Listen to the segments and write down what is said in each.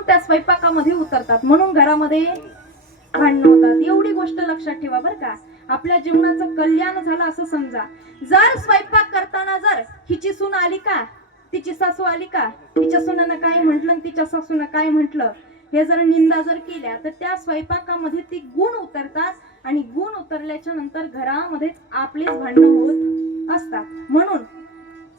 म्हणून त्या स्वयंपाकामध्ये उतरतात, म्हणून घरामध्ये भांडण होतात. एवढी गोष्ट लक्षात ठेवा बरं का. आपल्या जीवनाचं कल्याण झालं असं समजा. जर स्वयंपाक करताना जर हिची सून आली का, तिची सासू आली का, तिच्या सुनानं काय म्हटलं तिच्या सासूनं काय म्हटलं, हे जर निंदा जर केल्या तर त्या स्वयंपाकामध्ये ती गुण उतरतात आणि गुण उतरल्याच्या नंतर घरामध्येच आपलीच भांडणं होत असतात. म्हणून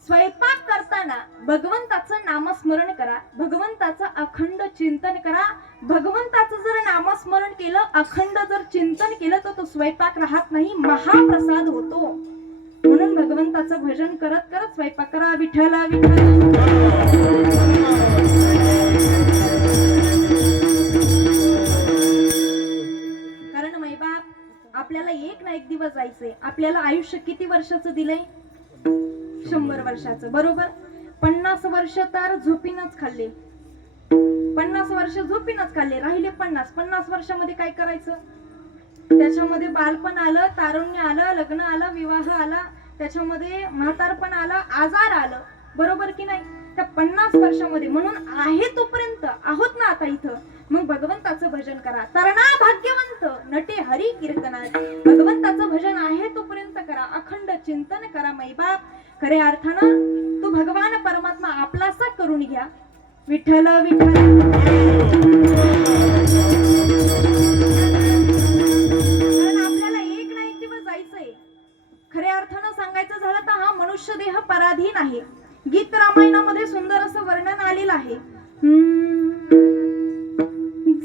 स्वयंपाक करताना भगवंताचं नामस्मरण करा, भगवंताचं अखंड चिंतन करा. भगवंताचं जर नामस्मरण केलं, अखंड जर चिंतन केलं तर तो स्वयंपाक राहत नाही, महाप्रसाद होतो. म्हणून भगवंताचं भजन करत करत स्वयंपाक करा. विठ्ठला विठ्ठला. कारण मायबाप आपल्याला एक ना एक दिवस जायचंय. आपल्याला आयुष्य किती वर्षाचं दिलंय? 100 वर्षाचं, बरोबर. 50 वर्ष तर झोपीनच खाल्ले, 50 वर्ष झोपीनच खाल्ले, राहिले 50 वर्षामध्ये काय करायचं? त्याच्यामध्ये बालपण आलं, तारुण्य आलं, लग्न आलं, विवाह आला, त्याच्यामध्ये म्हातारपण आलं, आजार आलं, बरोबर की नाही? त्या 50 वर्षामध्ये म्हणून आहे तोपर्यंत आहोत ना आता इथं, मग भगवंताचं भजन करा. तरणा भाग्यवंत नटे हरी कीर्तनात. भगवंताचं भजन आहे तोपर्यंत करा, अखंड चिंतन करा. मैबाप खऱ्या अर्थानं तो भगवान परमात्मा आपलासा करून घ्या. विठ्ठल विठ्ठल. आपल्याला एक ना एक दिवस जायचंय. खऱ्या अर्थानं सांगायचं झालं तर हा मनुष्य देह पराधीन आहे. गीत रामायणामध्ये सुंदर असं वर्णन आलेलं आहे.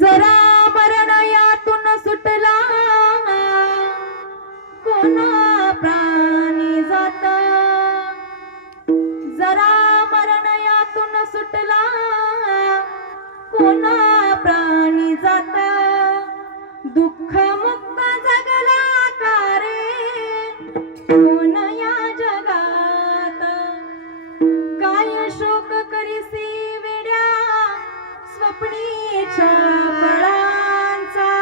जरा मरण यातून सुटला कोणा प्राणी जाता, जरा मरण यातून सुटला कोणा प्राणी जाता, दुःख मुक्त जगला कारे कोण या जगात, काय शोक करीसी वेड्या स्वप्नीच्या फळांचा,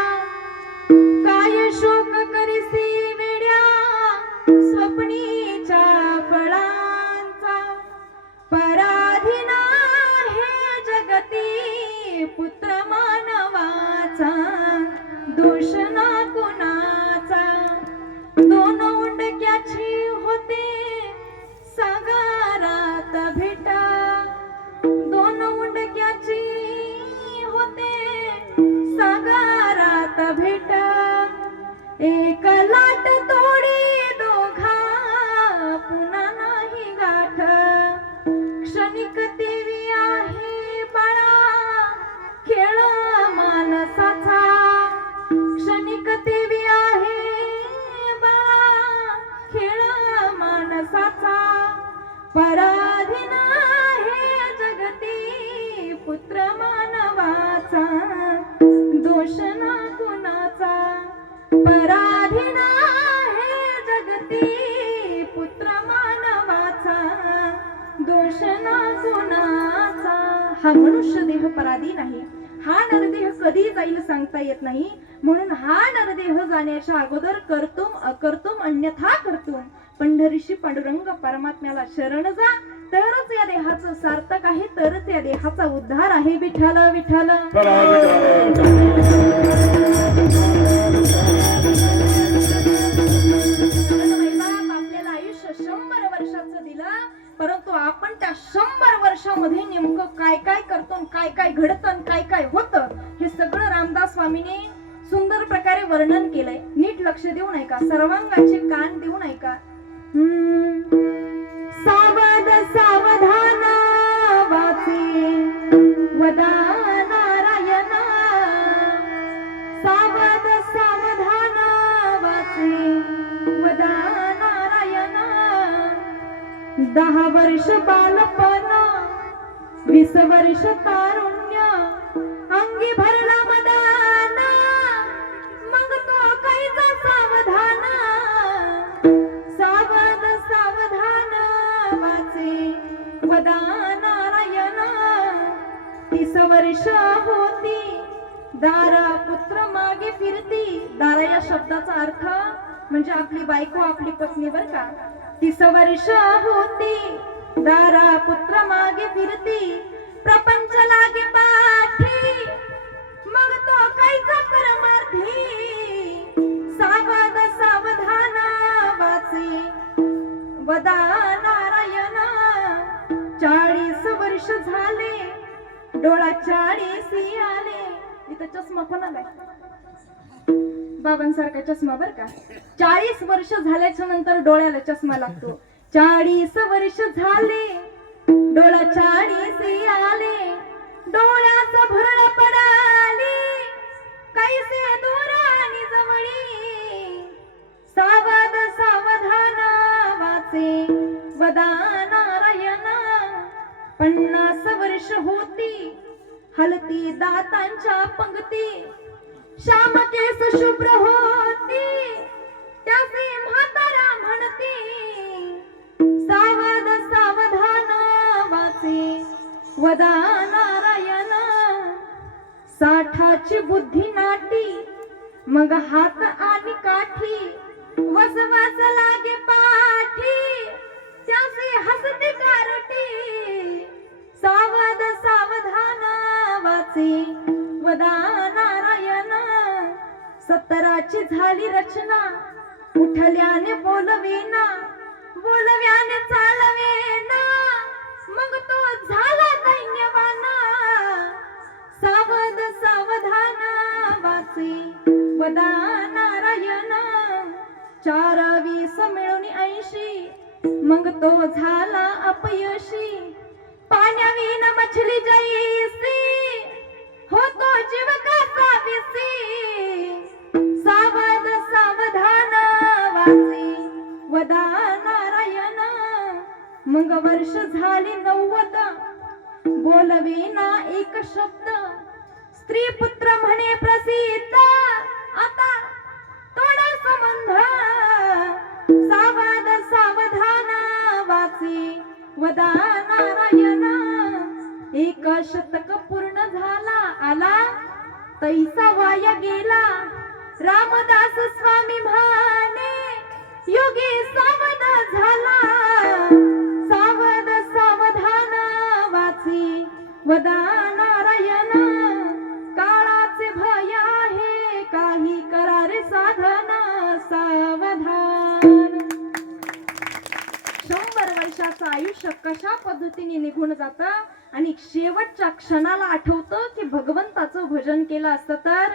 काय शोक करीसी वेड्या स्वप्नीच्या फळांचा, पराधीना हे जगती पुत्र मानवाचा, दोष ना कुणाचा, दोन उंडक्याची होते सागरात भेटा, दोन उंडक्याची होते सागरात भेटा, एक लाट तोडी दोघा पुन्हा नाही गाठ, क्षणिक देवी आहे बाळा खेळ मानसाचा, क्षणिक देवी आहे बाळा खेळ मानसाचा, पराधीन हे जगती पुत्र मानवाचा, दोष ना कुणाचा, पराधीन हे जगती पुत्र मानवाचा, दोष ना कुणाचा. हा मनुष्य देह पराधीन आहे. हा नरदेह कधी जाईल सांगता येत नाही. म्हणून हा नरदेह जाण्याच्या अगोदर कर्तुम अकर्तुम अन्यथा कर्तुम पंढरीशी पांडुरंग परमात्म्याला शरण जा, तरच या देहाचं सार्थक आहे, तरच या देहाचा उद्धार आहे. विठ्ठल विठ्ठल. आपल्याला आयुष्य 100 वर्षाचं दिलं, परंतु आपण त्या 100 वर्षामध्ये नेमकं काय काय करतो, काय काय घडतं, काय काय होतं, हे सगळं रामदास स्वामीने सुंदर प्रकारे वर्णन केलंय. नीट लक्ष देऊन ऐका, सर्वांगाचे कान देऊन ऐका. सावध सावधान वाचे वदा नारायणा, सावध सावधान वाचे वदा नारायणा, 10 वर्ष बालपण 20 वर्ष तारुण्य, अंगी भरला मदान, मग तो कैचा सावधान, सावध सावधान वाचे वदा नारायण, 30 वर्ष होती दारा पुत्र मागे फिरती. दारा या शब्दाचा अर्थ म्हणजे आपली बायको, आपली पत्नी बर का. 30 वर्ष होती दारा पुत्र मागे फिरती, प्रपंच लागे पाठी डोळा 40 आले. इथं चष्मा कोणाला आहे? बाबांसारखा चष्मा बर का. 40 वर्ष झाल्याच्या नंतर डोळ्याला चष्मा लागतो. 40 वर्ष झाले डोळा 40 आले, डोळ्याचा भरळ पडाली कैसे दूर आणि जवळी. सावध सावधान वाचे वदा नारायण. 50 वर्ष होती हलती दातांच्या पंक्ती, श्याम केस शुभ्र होती त्याचे म्हातारा म्हणती. सावध सावधान वाचे वदा नारायण. 60ची बुद्धी नाटी मग हात आणि काठी, वसवास लागे पाठी त्याचे हसते कारटी. सावध सावधान वाचे वदा नारायण. 17ची झाली रचना उठल्याने बोलवेना, बोलव्याने चालवेना मग तो झाला दैन्यवान. सावध सावधान वाचे वदा नारायण. 4 मिळून 80 मग तो झाला अपयशी. पाण्याविना मछली जैसी होतो जीव कसा विसी. सावध सावधान वाचे वदा नारायण. मग वर्ष झाली 90 बोलवेना एक शब्द. स्त्री पुत्र म्हणे प्रसिद्ध आता तोडा संबंध. सावध सावधान वाचे वदा नारायण. 1 शतक पूर्ण झाला आला तैसा वाया गेला. रामदास स्वामी म्हणे योगी सावध झाला. सावध सावधान वाचे वदा नारायण. काळाचे भय आहे काही करारे साधन सावधान. 100 वर्षाचं आयुष्य कशा पद्धतीने निघून जातं आणि शेवटच्या क्षणाला आठवतं की भगवंताचं भजन केलं असतं तर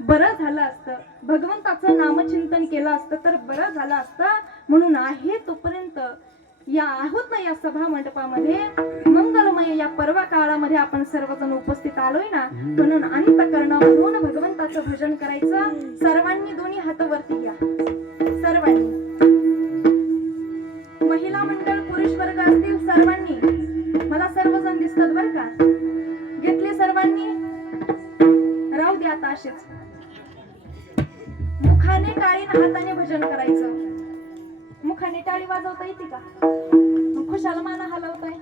बरं झालं असतं, भगवंताचं नामचिंतन केलं असतं तर बरं झालं असतं. म्हणून आहे तोपर्यंत या आहोत ना या सभा मंडपामध्ये मंगलमय या पर्व काळामध्ये आपण सर्वजण उपस्थित आलोय ना, म्हणून अंतःकरणामधून भगवंताचं भजन करायचं. सर्वांनी दोन्ही हात वरती घ्या. सर्वांनी, महिला मंडळ पुरुष वर्ग असतील सर्वांनी, मला सर्वजण दिसतात बर का. घेतले सर्वांनी, राहू द्या आता असेच. मुखाने टाळी हाताने भजन करायचं. मुखाने टाळी वाजवता येते का? खुशाल माना हलवताय.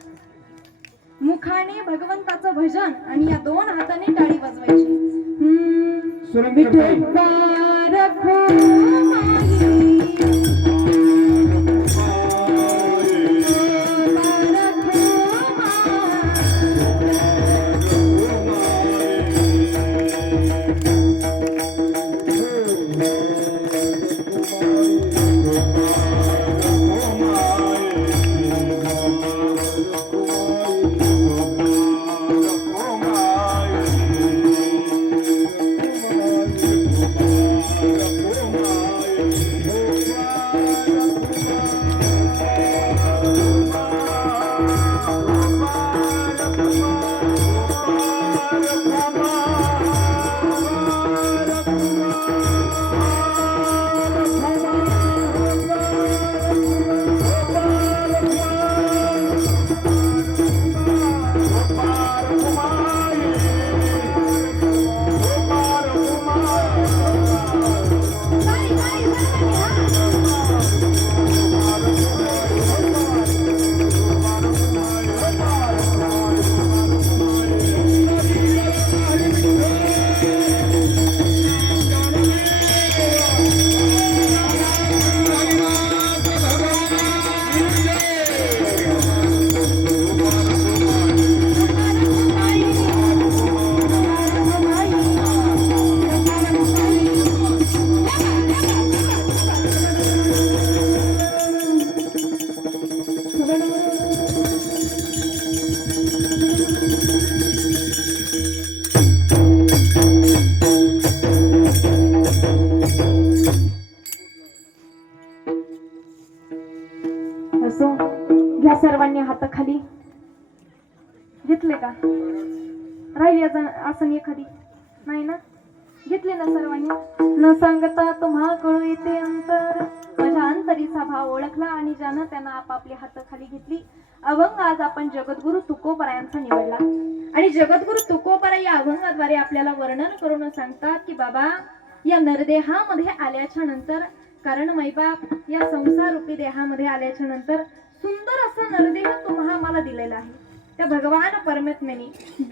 मुखाने भगवंताचं भजन आणि या 2 हाताने टाळी वाजवायची. Oh, राहिली आसन एखादी? नाही ना? घेतले ना सर्वांनी? न सांगता तुम्हा कळू येते अंतर, माझ्या अंतरीचा भाव ओळखला आणि ज्यानं त्यांना आपापली हात खाली घेतली. अभंग आज आपण जगद्गुरु तुकोबरा यांचा निवडला आणि जगद्गुरु तुकोबरा या अभंगाद्वारे आपल्याला वर्णन करून सांगतात की बाबा या नरदेहामध्ये आल्याच्या नंतर, कारण मैबाप या संसार रूपी देहामध्ये आल्याच्या नंतर सुंदर असा नरदेह तुम्हा आम्हाला दिलेला आहे. त्या भगवान परमात्म्याने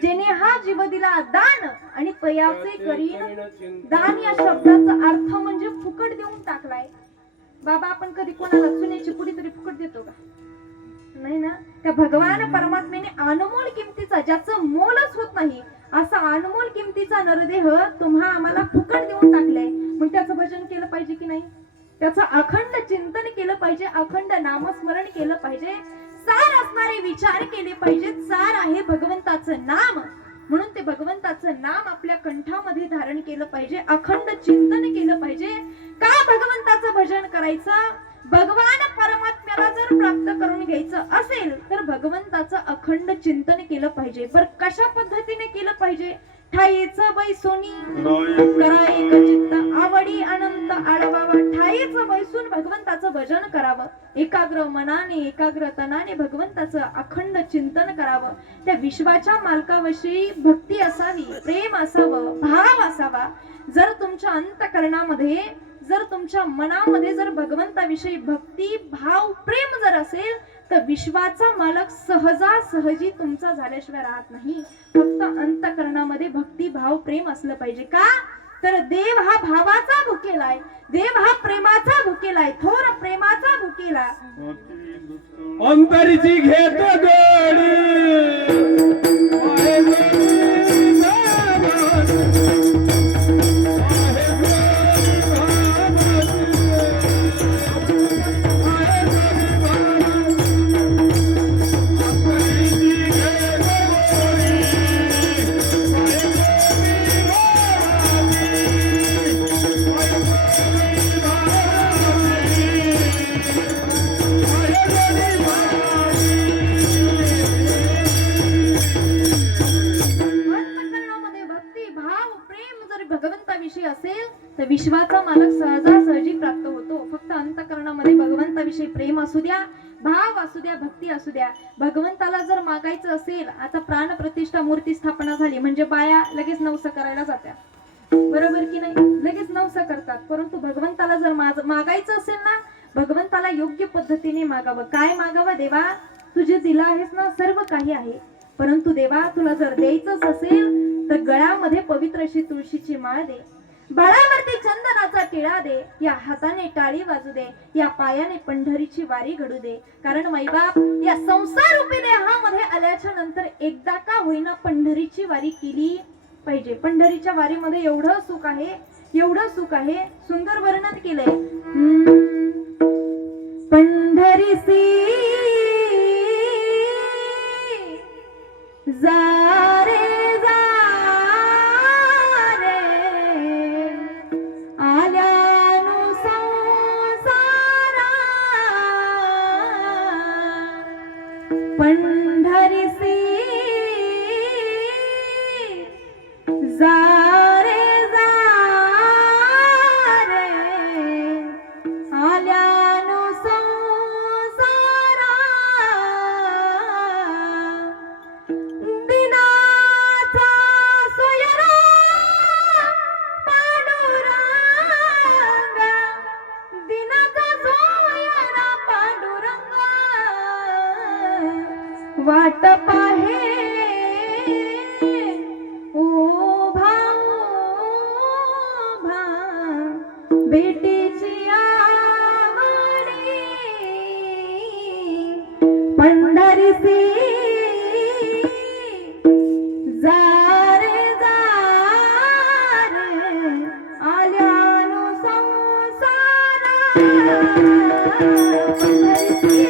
जेने हा जीव दिला दान आणि तयाचे करीन दान या शब्दाचा अर्थ म्हणजे फुकट देऊन टाकलाय. बाबा आपण कधी कोणाला चुन्याची पुडी तरी फुकट देतो का? नाही ना? त्या भगवान परमात्म्याने अनमोल किमतीचा, ज्याचं मोलच होत नाही असा अनमोल किमतीचा नरदेह तुम्हा आम्हाला फुकट देऊन टाकलाय. मग त्याचं भजन केलं पाहिजे की नाही? त्याचं अखंड चिंतन केलं पाहिजे, अखंड नामस्मरण केलं पाहिजे, सार असणारे विचार केले पाहिजेत. सार आहे भगवंताचं नाम, म्हणून ते भगवंताचं नाम आपल्या कंठामध्ये धारण केलं पाहिजे, अखंड चिंतन केलं पाहिजे. का भगवंताचं भजन करायचं? भगवान परमात्म्याला जर प्राप्त करून घ्यायचं असेल तर भगवंताचं अखंड चिंतन केलं पाहिजे. पर कशा पद्धतीने केलं पाहिजे? ठाईचं बैसोनी करायक चित्त आवडी अनंत आडवावा. ठाईचं बैसून भगवंताचं भजन करावं, एकाग्र मनाने एकाग्र तनाने भगवंताचं अखंड चिंतन करावं. त्या विश्वाच्या मालकाविषयी भक्ती असावी, प्रेम असावं, भाव असावा. जर तुमच्या अंतःकरणामध्ये, जर तुमच्या मनामध्ये जर भगवंताविषयी भक्ती, भाव, प्रेम जर असेल तर विश्वाचा मालक सहजासहजी तुमचा झाल्याशिवाय राहत नाही. फक्त अंतःकरणामध्ये भक्ती, भाव, प्रेम असलं पाहिजे. का? तर देव हा भावाचा भुकेला आहे, देव हा प्रेमाचा भुकेला आहे, थोर प्रेमाचा भुकेला. अंतरीची घेत गोडी भगवंताविषयी असेल तर विश्वाचा मालक सहजासहजी प्राप्त होतो. फक्त अंतःकरणामध्ये भगवंताविषयी प्रेम असू द्या, भाव असू द्या, भक्ती असू द्या. भगवंताला जर मागायचं असेल, आता प्राण प्रतिष्ठा मूर्ती स्थापना झाली म्हणजे बाया लगेच नवस करायला जात्या, बरोबर की नाही? लगेच नवस करतात. परंतु भगवंताला जर मागायचं असेल ना, भगवंताला योग्य पद्धतीने मागावं. काय मागावं? देवा तुझे दिला आहेस ना, सर्व काही आहे, परंतु देवा तुला जर द्यायचंच असेल तर गळ्यामध्ये पवित्र अशी तुळशीची माळ दे, बाळावरती चंदनाचा टिळा दे, या हाताने टाळी वाजू दे, या पायाने पंढरीची वारी घडू दे. कारण मैबाप या संसार रूपी देहामध्ये आल्याच्या नंतर एकदा का होईना पंढरीची वारी केली पाहिजे. पंढरीच्या वारीमध्ये एवढं सुख आहे, एवढं सुख आहे, सुंदर वर्णन केलंय. पंढरीसी जा रे जा रे आल्यानु संसारा, पंढरीसी जा रे जा रे आल्यानु संसारा. दिनाचा सोयरा पांडुरंग, दिनाचा सोयरा पांडुरंग वाट पाहे उभा उभा बेटीची आवडी. पंढरीसी जा रे जा रे आल्यानु संसारा, पंढरीसी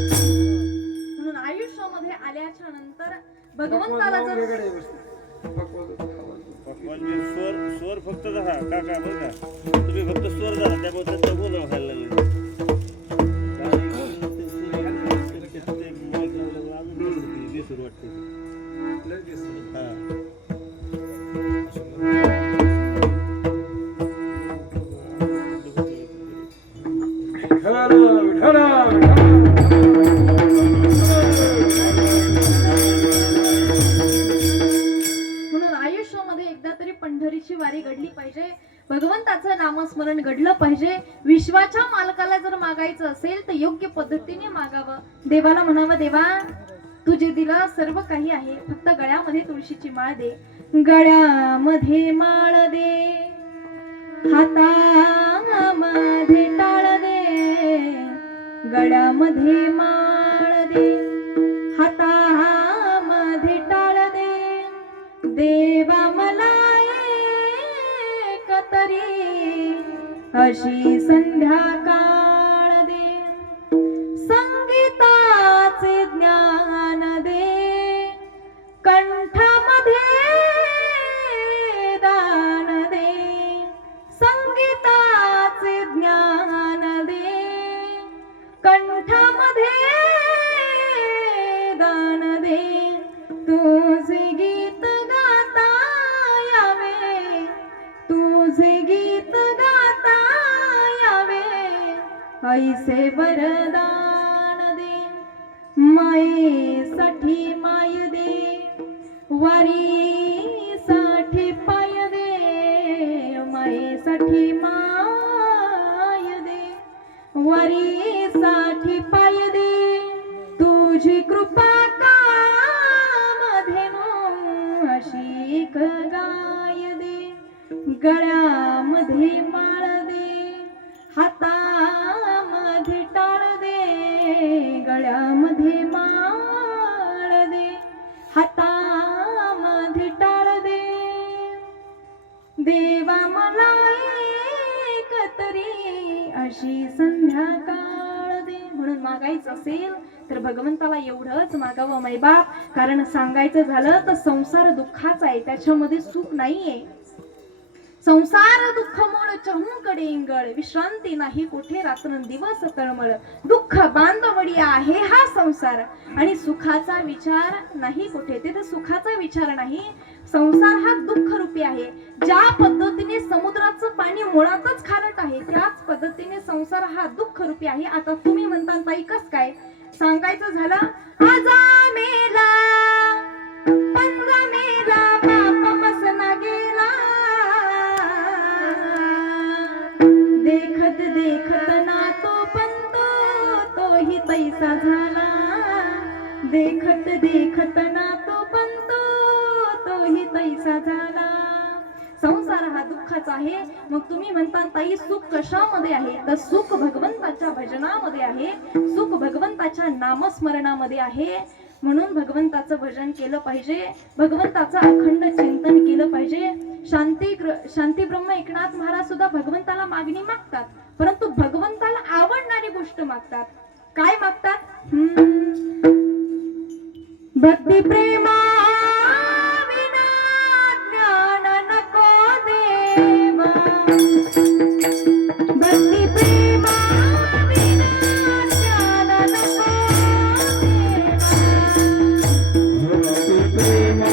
म्हणून आयुष्यामध्ये आल्याच्या नंतर भगवंताला जर स्वर स्वर फक्त धरा काका बरं का तुम्ही फक्त स्वर धरा त्यामुळे त्यांचा बोल व्हायला लागले बेसूर वाटते म्हणून आयुष्यामध्ये एकदा तरी पंढरीची वारी घडली पाहिजे, भगवंताचं नामस्मरण घडलं पाहिजे. विश्वाच्या मालकाला जर मागायचं असेल तर योग्य पद्धतीने मागावं. देवाला म्हणावं, देवा तुझे दिलं सर्व काही आहे, फक्त गळ्यामध्ये तुळशीची माळ दे, गळ्यामध्ये माळ दे, हातामध्ये टाळ दे, गळ्यामध्ये माळ दे, हातामध्ये टाळ दे, देवा मला एक तरी अशी संध्याकाळ दे, संगीताचे ज्ञान दे, कंठामध्ये दान दे, संगीताचे ज्ञान दे, कंठामध्ये दान दे, तुझे गीत गाता यावे, तुझे गीत गाता यावे, ऐसे वरदान दे, मायेसाठी माय दे, वारीसाठी पाय दे, मायेसाठी माय दे, वारीसाठी पाय दे, तुझी कृपा कामधेनु अशी एक गाय दे, गळ्यामध्ये माळ दे, हातामध्ये टाळ दे, गळ्यामध्ये माळ दे, हातामध्ये टाळ दे, देवा मला एक तरी अशी संध्याकाळ दे. म्हणून मागायचं असेल तर भगवंताला एवढंच मागावं मैबाप, कारण सांगायचं झालं तर संसार दुःखाचा आहे, त्याच्यामध्ये सुख नाहीये. संसार दुःख मूळ चहूकडे इंगळ, विश्रांती नाही कोठे रात्रंदिवस तळमळ, दुःख बांधवडी आहे हा संसार, आणि सुखाचा विचार नाही कुठे, तिथे सुखाचा विचार नाही. संसार हा दुःख रूपी आहे. ज्या पद्धतीने समुद्राचं पाणी मुळातच खारट आहे, त्याच पद्धतीने संसार हा दुःख रूपी आहे. आता तुम्ही म्हणता ताई कस काय, सांगायचं झालं, आजा मेला पंगा मेला, बाप मसना गेला, देखत देखत ना तो पंतो तोही पैसा झाला, देखत देखत ना तो पंतो तोही पैसा झाला. संसार हा दुःखाचा आहे. मग तुम्ही म्हणता ताई सुख कशामध्ये आहे, तर सुख भगवंताच्या भजनामध्ये आहे, सुख भगवंताच्या नामस्मरणामध्ये आहे. म्हणून भगवंताचं भजन केलं पाहिजे, भगवंताचं अखंड चिंतन केलं पाहिजे. शांती ब्रह्म एकनाथ महाराज सुद्धा भगवंताला मागणी मागतात, परंतु भगवंताला आवडणारी गोष्ट मागतात. काय मागतात? भक्ती प्रेमा विना ज्ञान नको देवा, भक्ती प्रेमा विना ज्ञान नको देवा,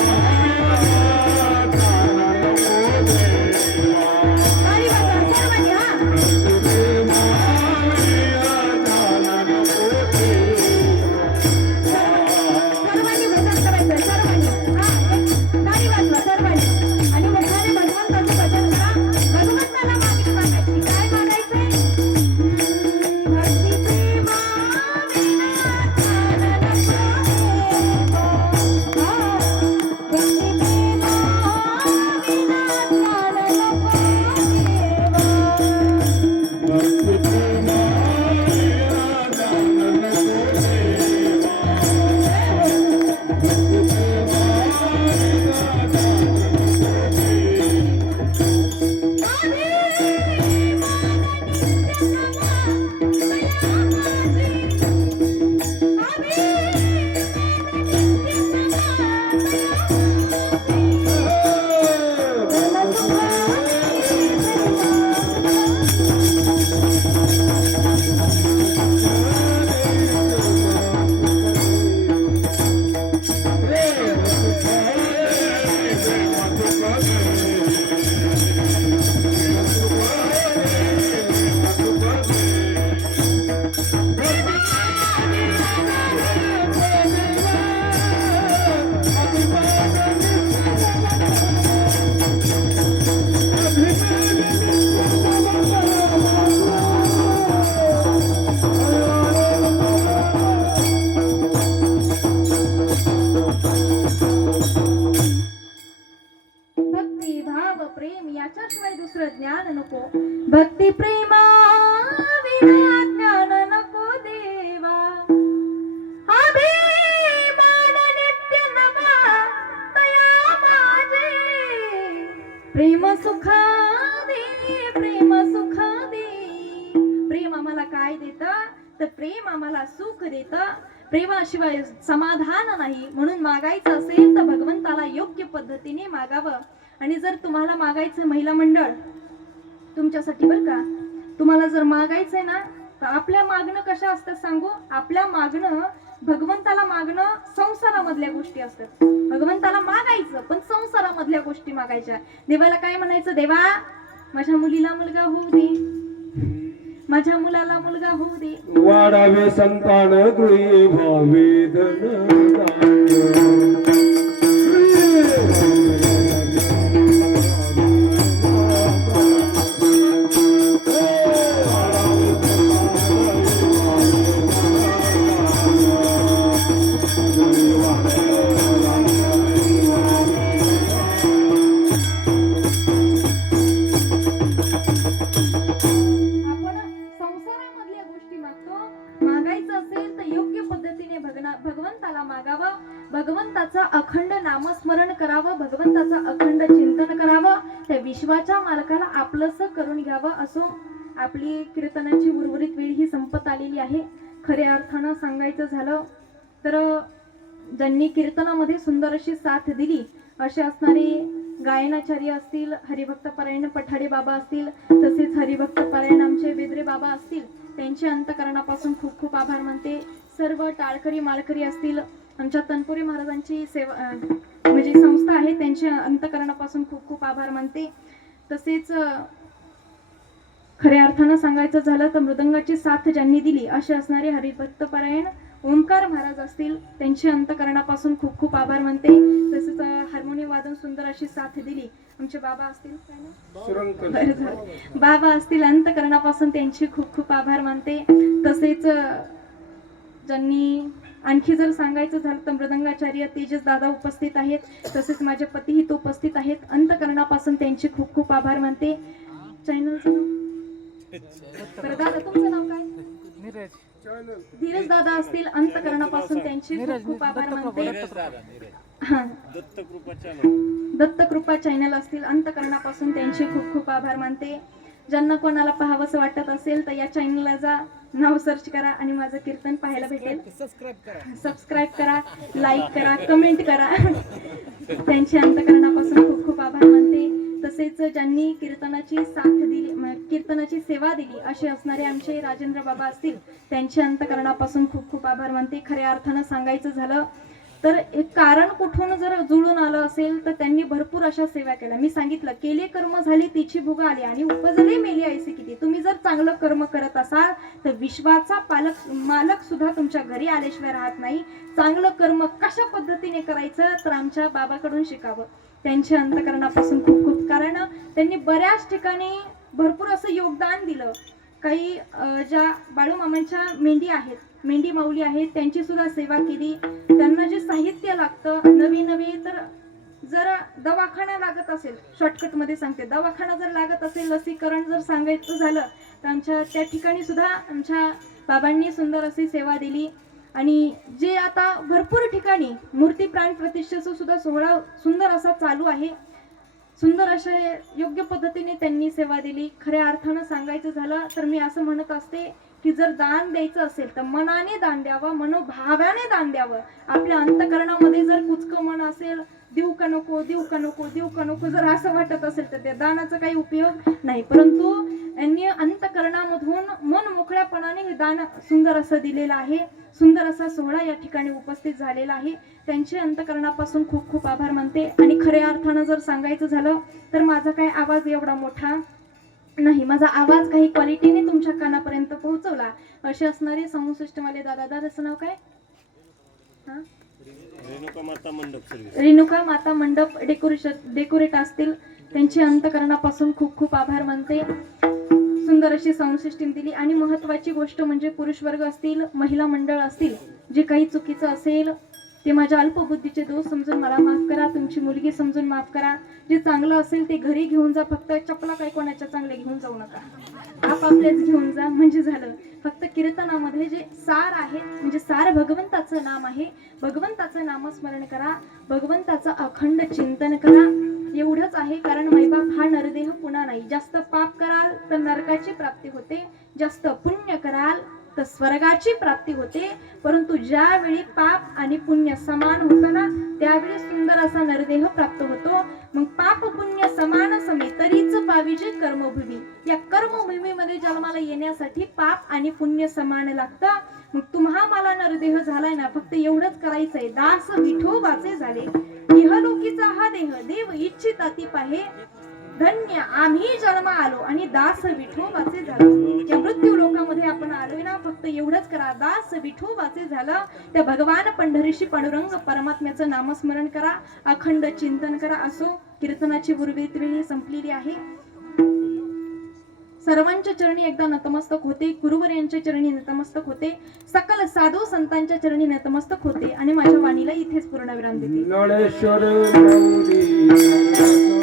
त्याच्याशिवाय दुसरं ज्ञान नको. भक्ती प्रेमा विना ज्ञान नको देवा. अभिमान नित्य नवा तया माझे. प्रेम सुखा दे, प्रेम सुखा दे. प्रेम आम्हाला काय देतं तर प्रेम आम्हाला सुख देतं. प्रेमाशिवाय समाधान नाही. म्हणून मागायचं असेल तर भगवंताला योग्य पद्धतीने मागावं. आणि जर तुम्हाला मागायचं महिला मंडळ तुमच्यासाठी बरं का, तुम्हाला जर मागायचंय ना तर आपल्या मागणं कशा असतात सांगू. आपल्या मागणं भगवंताला मागणं संसारामधल्या गोष्टी असतात. भगवंताला मागायचं पण संसारामधल्या गोष्टी मागायच्या. देवाला काय म्हणायचं, देवा माझ्या मुलीला मुलगा होऊ दे, माझ्या मुलाला मुलगा होऊ दे. वाढावे संतान गृही भावे धन. भगवंताला मागावं. भगवंताचं अखंड नामस्मरण करावं. भगवंताचं अखंड चिंतन करावं. त्या विश्वाच्या मालकाला आपलंसं करून घ्यावं. असो आपली कीर्तनाची उर्वरित वेळ ही संपत आलेली आहे. खऱ्या अर्थानं सांगायचं झालं तर ज्यांनी कीर्तनामध्ये सुंदर अशी साथ दिली असे असणारे गायनाचार्य असतील, हरिभक्त परायण पठाडे बाबा असतील, तसेच हरिभक्त परायण आमचे बेदरे बाबा असतील, त्यांचे अंतकरणापासून खूप खूप आभार मानते. सर्व टाळकरी माळकरी असतील, आमच्या तनपुरे महाराजांची सेवा म्हणजे संस्था आहे, त्यांच्या अंतकरणापासून खूप खूप आभार मानते. तसेच खऱ्या अर्थानं सांगायचं झालं तर मृदंगाची साथ ज्यांनी दिली असे असणारे हरिभक्त परायण ओंकार महाराज असतील, त्यांच्या अंतकरणापासून खूप खूप आभार मानते. तसेच हार्मोनियम वादन सुंदर अशी साथ दिली आमचे बाबा असतील, बाबा असतील, अंतकरणापासून त्यांचे खूप खूप आभार मानते. तसेच ज्यांनी आणखी जर सांगायचं झालं तर मृदंगाचार्य तेजस दादा उपस्थित आहेत. तसेच माझे पतीही तो उपस्थित आहेत. अंतकरणापासून त्यांचे खूप खूप आभार मानते. चॅनलचं नाव बरं दादा, तुमचं नाव काय? धीरज दादा असतील, अंतकरणापासून त्यांचे खूप खूप आभार मानते. हा, दत्तकृपा चॅनल असतील, अंतकरणापासून त्यांचे खूप खूप आभार मानते. ज्यांना कोणाला पाहावंसं वाटत असेल तर या चॅनलला जा, नाव सर्च करा आणि माझं कीर्तन पाहायला भेटेल. सबस्क्राईब करा, लाईक करा, कमेंट करा. त्यांच्या अंतकरणापासून खूप खूप आभार मानते. तसेच ज्यांनी कीर्तनाची साथ दिली, कीर्तनाची सेवा दिली असे असणारे आमचे राजेंद्र बाबा असतील, त्यांच्या अंतकरणापासून खूप खूप आभार मानते. खऱ्या अर्थानं सांगायचं झालं तर एक कारण कुठून जर जुळून आलं असेल तर त्यांनी भरपूर अशा सेवा केल्या. मी सांगितलं, केले कर्म झाली तिची भुग आली आणि उपजले मेली ऐसी किती. तुम्ही जर चांगलं कर्म करत असाल तर विश्वाचा मालक सुद्धा तुमच्या घरी आल्याशिवाय राहत नाही. चांगलं कर्म कशा पद्धतीने करायचं तर आमच्या बाबाकडून शिकावं. त्यांच्या अंतकरणापासून खूप खूप, कारण त्यांनी बऱ्याच ठिकाणी भरपूर असं योगदान दिलं. काही ज्या बाळूमामांच्या मेंढी आहेत, मेंढी माऊली आहेत, त्यांची सुद्धा सेवा केली. त्यांना जे साहित्य लागतं नवी तर जर दवाखाना लागत असेल, शॉर्टकट मध्ये सांगते, दवाखाना जर लागत असेल, लसीकरण जर सांगायचं झालं तर आमच्या त्या ठिकाणी सुद्धा आमच्या बाबांनी सुंदर अशी सेवा दिली. आणि जे आता भरपूर ठिकाणी मूर्ती प्राण प्रतिष्ठेचा सुद्धा सोहळा सुंदर असा चालू आहे. सुंदर अशा योग्य पद्धतीने त्यांनी सेवा दिली. खऱ्या अर्थानं सांगायचं झालं तर मी असं म्हणत असते की जर दान द्यायचं असेल तर मनाने दान द्यावं, मनोभावाने दान द्यावं. आपल्या अंतकरणामध्ये जर कुचकं मन असेल, देऊ का नको, देऊ का नको, देऊ का नको, जर असं वाटत असेल तर त्या दानाचा काही उपयोग नाही. परंतु यांनी अंतकरणामधून मन मोकळ्यापणाने हे दान सुंदर असं दिलेलं आहे. सुंदर असा सोहळा या ठिकाणी उपस्थित झालेला आहे. त्यांचे अंतकरणापासून खूप खूप आभार मानते. आणि खऱ्या अर्थानं जर सांगायचं झालं तर माझा काय आवाज एवढा मोठा नाही, माझा आवाज काही क्वालिटीने तुमच्या कानापर्यंत पोहोचवला असे असणारे साऊंड सिस्टम वाले दादाचं नाव काय? हा, रेणुका माता मंडप डेकोरेट असतील, त्यांचे अंतकरणापासून खूप खूप आभार मानते. सुंदर अशी साऊंड सिस्टीम दिली. आणि महत्वाची गोष्ट म्हणजे पुरुष वर्ग असतील, महिला मंडळ असतील, जे काही चुकीचं असेल ते माझ्या अल्पबुद्धीचे दोष समजून मला माफ करा, तुमची मुलगी समजून माफ करा. जे चांगलं असेल ते घरी घेऊन जा, फक्त चपला काही कोणाच्या चांगल्या घेऊन जाऊ नका, आपापलेच घेऊन जा म्हणजे झालं. फक्त कीर्तनामध्ये जे सार आहे म्हणजे सार भगवंताचं नाम आहे, भगवंताचं नामस्मरण करा, भगवंताचं अखंड चिंतन करा, एवढंच आहे. कारण मैबाप हा नरदेह पुन्हा नाही. जास्त पाप कराल तर नरकाची प्राप्ती होते, जास्त पुण्य कराल तर स्वर्गाची प्राप्ती होते. परंतु ज्यावेळी पाप आणि पुण्य समान होतं ना, त्यावेळी सुंदर असा नरदेह प्राप्त होतो. मग पाप पुण्य समान समे तरीच पाविजे कर्मभूमी. या कर्मभूमीमध्ये जन्माला येण्यासाठी पाप आणि पुण्य समान लागतं. मग तुम्हा मला नरदेह झालाय ना, फक्त एवढंच करायचंय, दास विठोबाचे झाले. इहलोकीचा हा देह देव इच्छिता ती पाहे, धन्य आम्ही जन्म आलो आणि दास विठोबाचे झालो. या मृत्यू लोकामध्ये आपण आलोय ना, फक्त एवढंच करा, दास विठोबाचे झालं. त्या भगवान पंढरीशी पांडुरंग परमात्म्याचं नामस्मरण करा, अखंड चिंतन करा. असो, कीर्तनाची पूर्वेत्वेळी संपलेली आहे. सर्वांच्या चरणी एकदा नतमस्तक होते, गुरुवर यांच्या चरणी नतमस्तक होते, सकल साधू संतांच्या चरणी नतमस्तक होते आणि माझ्या वाणीला इथेच पूर्णविराम देते. ज्ञानेश्वर माऊली